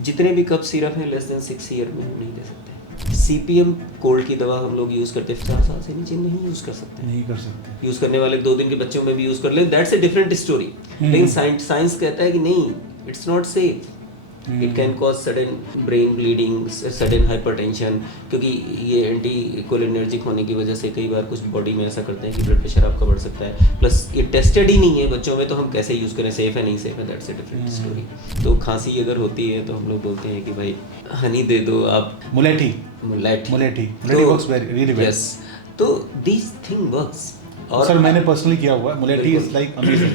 जितने भी cup syrup हैं लेस देन 6 ईयर में हम नहीं दे सकते। CPM कोल्ड की दवा हम लोग यूज़ करते हैं, 50 साल से नीचे नहीं यूज़ कर सकते। नहीं कर सकते। यूज़ करने वाले 2 दिन के बच्चों में भी यूज़ कर ले, दैट्स ए डिफरेंट स्टोरी। लेकिन साइंस कहता है कि नहीं, it's not safe, it can cause sudden brain bleeding, sudden hypertension, क्योंकि ये एंटी कोलिनर्जिक होने की वजह से कई बार कुछ बॉडी में ऐसा करते हैं कि ब्लड प्रेशर आपका बढ़ सकता है। प्लस ये टेस्टेड ही नहीं है बच्चों में, तो हम कैसे यूज़ करें, सेफ है नहीं सेफ है, दैट्स ए डिफरेंट स्टोरी। तो खांसी अगर होती है तो हम लोग बोलते हैं कि भाई हनी दे दो आप, मुलेठी मुलेठी works very really well. Yes, तो दिस थिंग वर्क्स। और सर मैंने पर्सनली किया हुआ है, मुलेठी इज लाइक अमेजिंग।